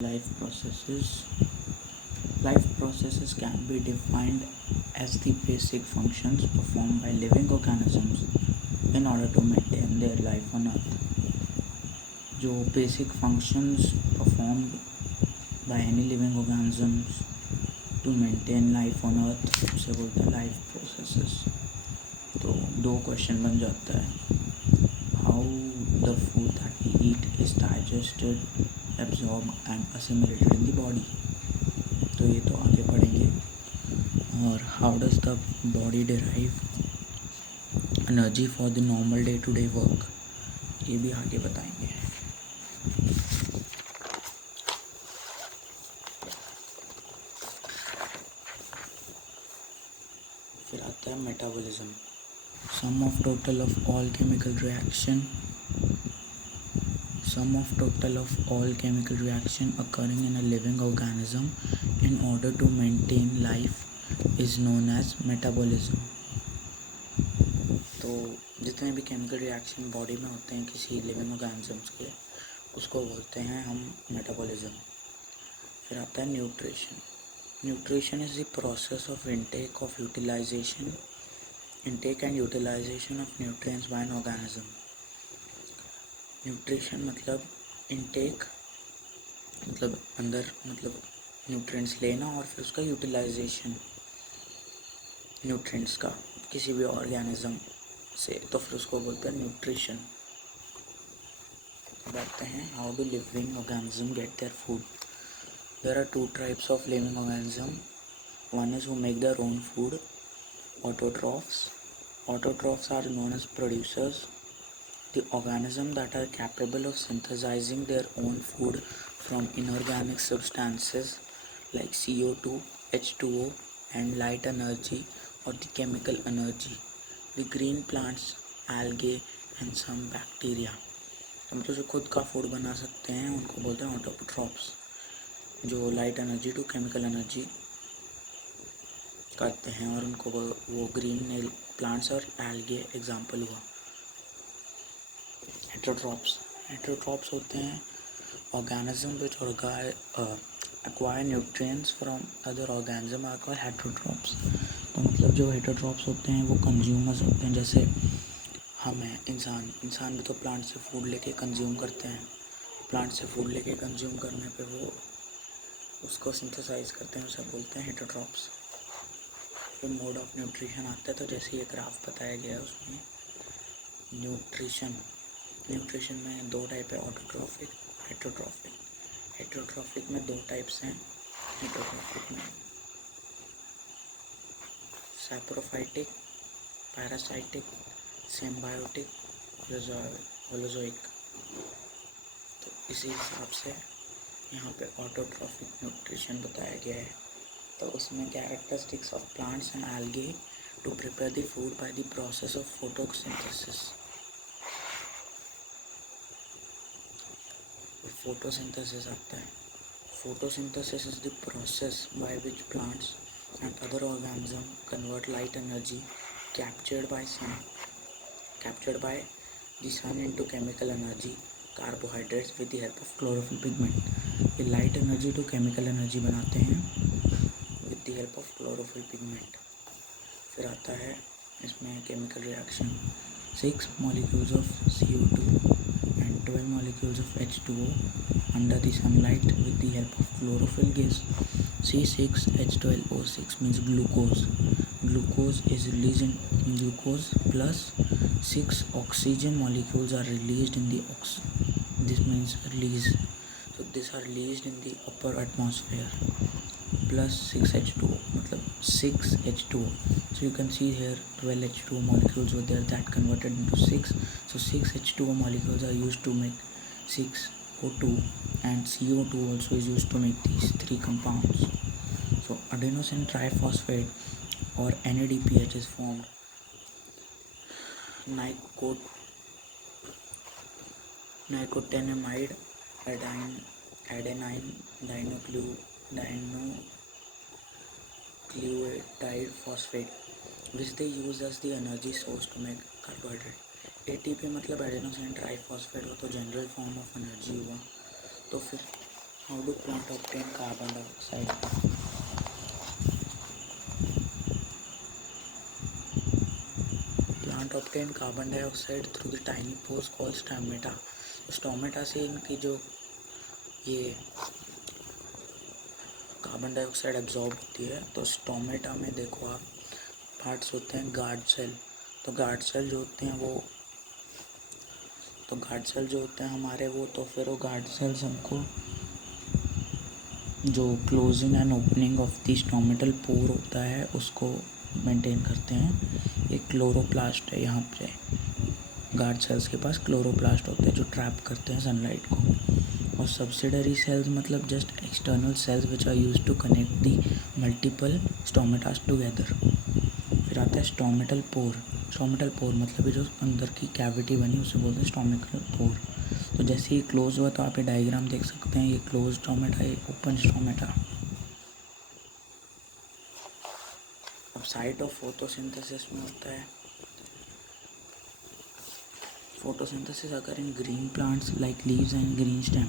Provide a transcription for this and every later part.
Life processes. Life processes can be defined as the basic functions performed by living organisms in order to maintain their life on Earth. जो basic functions performed by any living organisms to maintain life on Earth उसे बोलते हैं life processes. तो दो question बन जाता है, how the food that we eat is digested, absorbed and assimilated in the body. तो ये तो आगे पढ़ेंगे. और how does the body derive energy for the normal day to day work, ये भी आगे बताएंगे. फिर आता है metabolism. Sum of total of all chemical reaction occurring in a living organism in order to maintain life is known as metabolism. तो जितने भी केमिकल रिएक्शन बॉडी में होते हैं किसी लिविंग ऑर्गेनिजम्स के, उसको बोलते हैं हम मेटाबॉलिज्म. फिर आता है nutrition. Nutrition is the process of intake and utilization of nutrients by an organism. Nutrition मतलब इनटेक, मतलब अंदर, मतलब न्यूट्रिएंट्स लेना और फिर उसका यूटिलाइजेशन न्यूट्रिएंट्स का किसी भी ऑर्गेनिज्म से, तो फिर उसको बोलते हैं न्यूट्रिशन. बताते हैं how do living organism get their food. There are two types of living organism. One is who make their own food, autotrophs. Autotrophs are known as producers, the organisms that are capable of synthesizing their own food from inorganic substances like CO2, H2O and light energy or the chemical energy. The green plants, algae and some bacteria. हम तो जो खुद का food बना सकते हैं उनको बोलते हैं ऑटोट्रॉप्स, जो light energy to chemical energy करते हैं, और उनको वो ग्रीन प्लांट्स और एल्गे एग्जाम्पल हुआ. हेटेरोट्रॉप्स होते हैं organism which acquire nutrients from other organism are called heterotrophs. तो मतलब जो हेटेरोट्रॉप्स होते हैं वो कंज्यूमर्स होते हैं. जैसे हम हैं इंसान भी तो प्लांट से फूड लेके कंज्यूम करते हैं. प्लांट से फूड लेके कंज्यूम करने पे वो उसको सिंथेसाइज करते हैं, उसे बोलते हैं हेटेरोट्रॉप्स. फिर मोड ऑफ न्यूट्रिशन आता है. तो जैसे ये ग्राफ बताया गया है उसमें न्यूट्रिशन में दो टाइप है, ऑटोट्रॉफिक, हेटेरोट्रॉफिक. हेटेरोट्रॉफिक में दो टाइप्स हैं. हेटेरोट्रॉफिक में सैप्रोफाइटिक, पैरासाइटिक, सिम्बायोटिक, होलोजोइक. तो इसी हिसाब से यहाँ पे ऑटोट्रॉफिक न्यूट्रिशन बताया गया है. तो उसमें characteristics of plants and algae to prepare the food by the process of photosynthesis. Photosynthesis आता है. Photosynthesis is the process by which plants and other organism convert light energy captured by the sun into chemical energy, carbohydrates with the help of chlorophyll pigment. ये light energy to chemical energy बनाते हैं with the help of chlorophyll pigment. फिर आता है इसमें chemical reaction. 6 molecules of CO2 and 12 molecules of H2O under the sunlight with the help of chlorophyll gives C6H12O6 means glucose. Glucose is released in glucose plus 6 oxygen molecules are released in the this means release. So these are released in the upper atmosphere. Plus 6H2O, मतलब 6H2O. So you can see here 12 H2O molecules were there that converted into 6. So 6 H2O molecules are used to make 6O2, and CO2 also is used to make these three compounds. So adenosine triphosphate or NADPH is formed. Nicotinamide adenine dinucleotide phosphate, which they use as the energy source to make carbohydrate. ATP मतलब adenosine triphosphate हो, तो general form of energy हुआ. तो फिर How do plant obtain carbon dioxide? Plant obtain carbon dioxide through the tiny pores called stomata. Stomata से इनकी जो ये कार्बन डाइऑक्साइड एब्जॉर्ब होती है। तो स्टोमेटा में देखो आप पार्ट्स होते हैं गार्ड सेल। तो गार्ड सेल जो होते हैं हमारे वो, तो फिर वो गार्ड सेल्स हमको जो closing and opening of the stomatal pore होता है उसको मेंटेन करते हैं। एक क्लोरोप्लास्ट है, यहाँ पे गार्ड सेल्स के पास क्लोरोप्लास्ट होते हैं जो ट्रैप करते हैं सनलाइट को। और सब्सिडरी सेल्स मतलब just external cells which are used to connect the multiple stomatas together. फिर आता है स्टोमेटल पोर। स्टोमेटल पोर मतलब ये जो अंदर की कैविटी बनी उसे बोलते हैं स्टोमेटल पोर। तो जैसे ही क्लोज हुआ तो आप ये डायग्राम देख सकते हैं, ये क्लोज स्टोमेटा, ये ओपन स्टोमेटा। अब साइट ऑफ फोटोसिंथेसिस में होता है फोटोसिंथेसिस अगर इन green plants like leaves and green stem.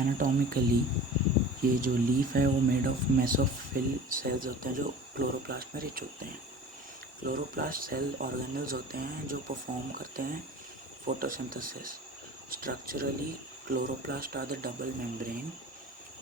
Anatomically ये जो लीफ है वो मेड ऑफ मेसोफिल सेल्स होते हैं जो क्लोरोप्लास्ट में रिच होते हैं। क्लोरोप्लास्ट सेल ऑर्गेनल्स होते हैं जो परफॉर्म करते हैं photosynthesis. Structurally chloroplast are the double membrane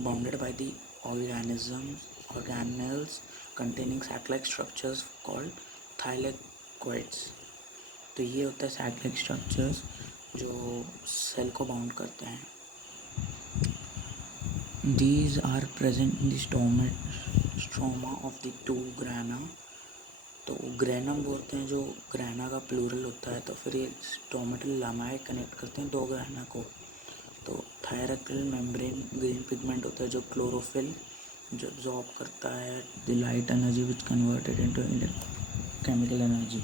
bounded by the organelles containing sac-like structures called thylakoids। तो ये होता है sac-like structures जो सेल को बाउंड करते हैं। These are present in the stroma of the two grana। तो ग्रेनम बोलते हैं जो ग्रेना का प्लूरल होता है। तो फिर ये स्टोमेटल लामाए कनेक्ट करते हैं दो ग्रेना को। तो थायरैक्टल मेम्ब्रेन ग्रीन पिगमेंट होता है जो क्लोरोफिल जो एब्जॉर्ब करता है the light energy which converted into chemical energy.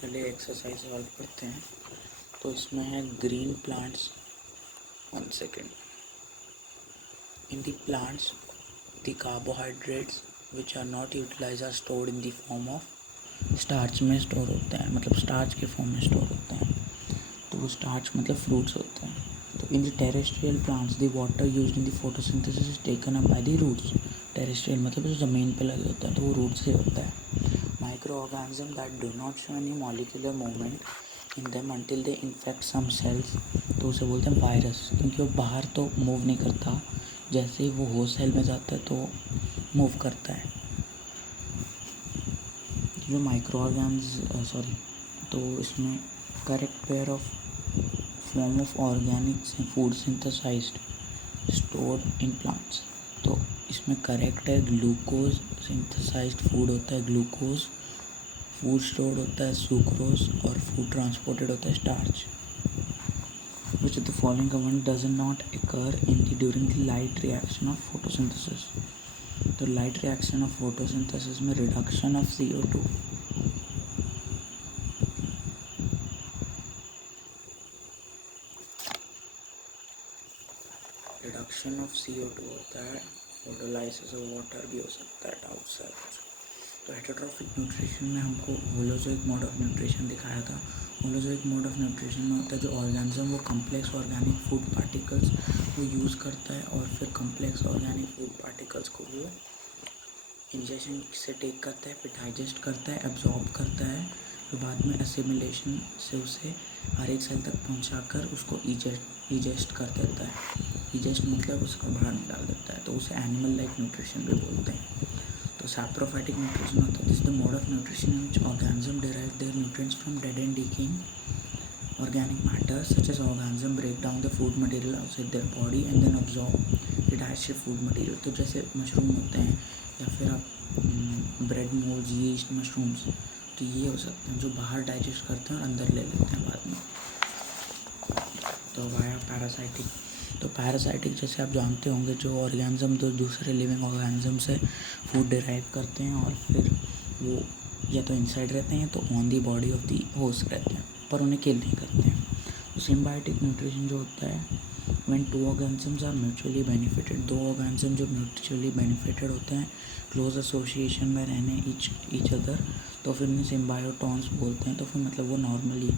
चलिए एक्सरसाइज सॉल्व करते हैं। तो इसमें है green plants. 1 second. In the plants the carbohydrates which are not utilise are stored in the form of starch में स्टोर होते हैं, मतलब स्टार्च के फॉर्म में स्टोर होते हैं। तो वो स्टार्च मतलब फ्रूट्स होते हैं। तो in the terrestrial plants the water used in the photosynthesis is taken up by the roots. Terrestrial मतलब जो ज़मीन पे लगे होता है तो वो रूट से होता है। Micro organism that do not show any molecular movement in them until they infect some cells. तो उसे बोलते हैं वायरस, क्योंकि वो बाहर तो मूव नहीं करता, जैसे ही वो होस्ट सेल में जाता है तो मूव करता है। जो माइक्रो ऑर्गेनिज्म तो इसमें correct pair of form of organic food synthesized stored in plants. तो इसमें करेक्ट है ग्लूकोज सिंथेसाइज्ड फूड होता है ग्लूकोज, फूड स्टोर्ड होता है सुक्रोज और फूड ट्रांसपोर्टेड होता है starch. Which of the following one does not occur in the during the light reaction of photosynthesis। तो लाइट रिएक्शन ऑफ फोटोसिंथेसिस में reduction of CO2। Reduction of CO2 होता है। Photolysis of water भी हो सकता है डाउट से। तो हेटेरोट्रॉफिक न्यूट्रिशन में हमको होलोजोइक मोड ऑफ न्यूट्रिशन दिखाया था। होलोजोइक मोड ऑफ न्यूट्रिशन में होता है जो ऑर्गेनिज्म वो कम्प्लेक्स ऑर्गेनिक फूड पार्टिकल्स को यूज़ करता है और फिर कम्प्लेक्स ऑर्गेनिक फूड पार्टिकल्स को वो इंजेक्शन से टेक करता है, फिर डाइजेस्ट करता है, एब्जॉर्ब करता है, फिर बाद में एसिमिलेशन से उसे हर एक सेल तक पहुंचाकर उसको इजेस्ट कर देता है। इजेस्ट मतलब उसको बाहर निकाल देता है। तो उसे एनिमल लाइक न्यूट्रिशन भी बोलते हैं। तो सैप्रोफाइटिक न्यूट्रिशन होता है। This is the mode of nutrition in which organism derive their nutrients from dead and decaying organic matter such as organism break down the food material outside their body and then absorb the digested food material। तो जैसे mushroom होते हैं या फिर आप bread moles, yeast, mushrooms, तो ये हो सकते हैं जो बाहर डाइजेस्ट करते हैं और अंदर ले लेते हैं बाद में। तो आया पैरासाइटिक। तो पैरासाइटिक जैसे आप जानते होंगे जो ऑर्गेनिज्म जो दूसरे लिविंग ऑर्गेनिज्म से फूड डिराइव करते हैं और फिर वो या तो इनसाइड रहते हैं तो on the body of the host रहते हैं पर उन्हें किल नहीं करते हैं। तो सिम्बायोटिक न्यूट्रिशन जो होता है when two organisms are mutually benefited. दो ऑर्गेनिज्म जो म्यूचुअली बेनिफिटेड होते हैं क्लोज एसोसिएशन में रहने ईच अदर, तो फिर उन्हें सिम्बायोटॉन्स बोलते हैं। तो फिर मतलब वो नॉर्मली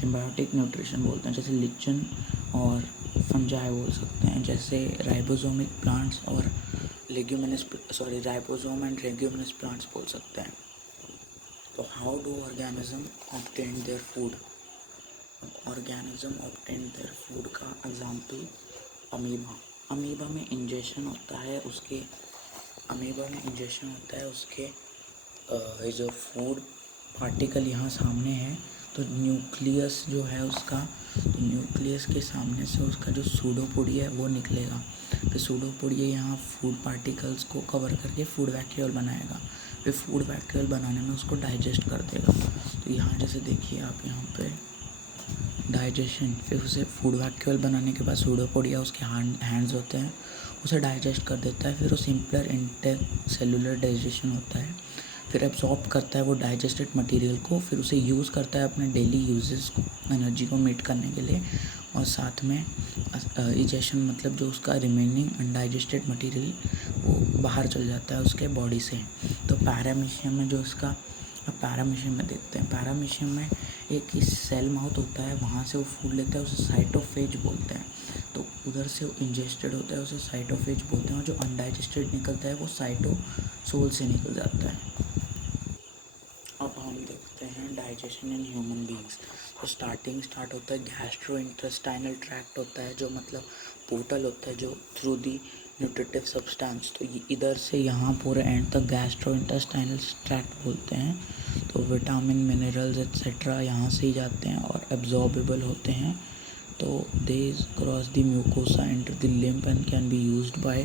सिम्बायोटिक न्यूट्रिशन बोलते हैं, जैसे लिचन और फंजाई बोल सकते हैं, जैसे राइबोसोमिक प्लांट्स और राइबोसोम एंड लेग्यूमिनस प्लांट्स बोल सकते हैं। तो how do organism obtain their food? Organism obtain their food का एग्जाम्पल अमीबा में इंजेक्शन होता है उसके जो फूड पार्टिकल यहाँ सामने है, तो न्यूक्लियस जो है उसका, तो न्यूक्लियस के सामने से उसका जो सूडोपोडिया है वो निकलेगा। फिर सूडोपोडिया यहाँ फूड पार्टिकल्स को कवर करके फूड वैक्यूल बनाएगा। फिर फूड वैक्यूल बनाने में उसको डाइजेस्ट कर देगा। तो यहाँ जैसे देखिए आप यहाँ पे डाइजेशन, फिर उसे फूड वैक्यूल बनाने के बाद सूडोपोडिया उसके हैंड्स होते हैं, उसे डाइजेस्ट कर देता है। फिर वो सिंपलर इंटरसेलुलर डाइजेशन होता है, फिर एब्जॉर्ब करता है वो डाइजेस्टेड मटेरियल को, फिर उसे यूज़ करता है अपने डेली यूजेस को, एनर्जी को मीट करने के लिए। और साथ में इजेशन मतलब जो उसका रिमेनिंग अनडाइजेस्टेड मटेरियल वो बाहर चल जाता है उसके बॉडी से। तो पैरामीशियम में जो उसका, अब पैरामीशियम में देखते हैं, पैरामीशियम में एक सेल माउथ होता है, वहाँ से वो फूड लेता है, उसे साइटोफेज बोलते हैं। तो उधर से वो इंजेस्टेड होता है, उसे साइटोफेज बोलते हैं, और जो अनडाइजेस्टेड निकलता है वो साइटोसोल से निकल जाता है। अब हम देखते हैं डाइजेशन इन ह्यूमन बींग्स। तो स्टार्ट होता है गैस्ट्रो इंटेस्टाइनल ट्रैक्ट होता है, जो मतलब पोर्टल होता है जो थ्रू दी न्यूट्रिटिव सब्सटेंस, तो इधर से यहाँ पूरे एंड तक गैस्ट्रो इंटेस्टाइनल ट्रैक्ट बोलते हैं। तो विटामिन मिनरल्स एक्सेट्रा यहाँ से ही जाते हैं और एब्जॉर्बेबल होते हैं। तो they cross the mucosa enter the lymph and can be used by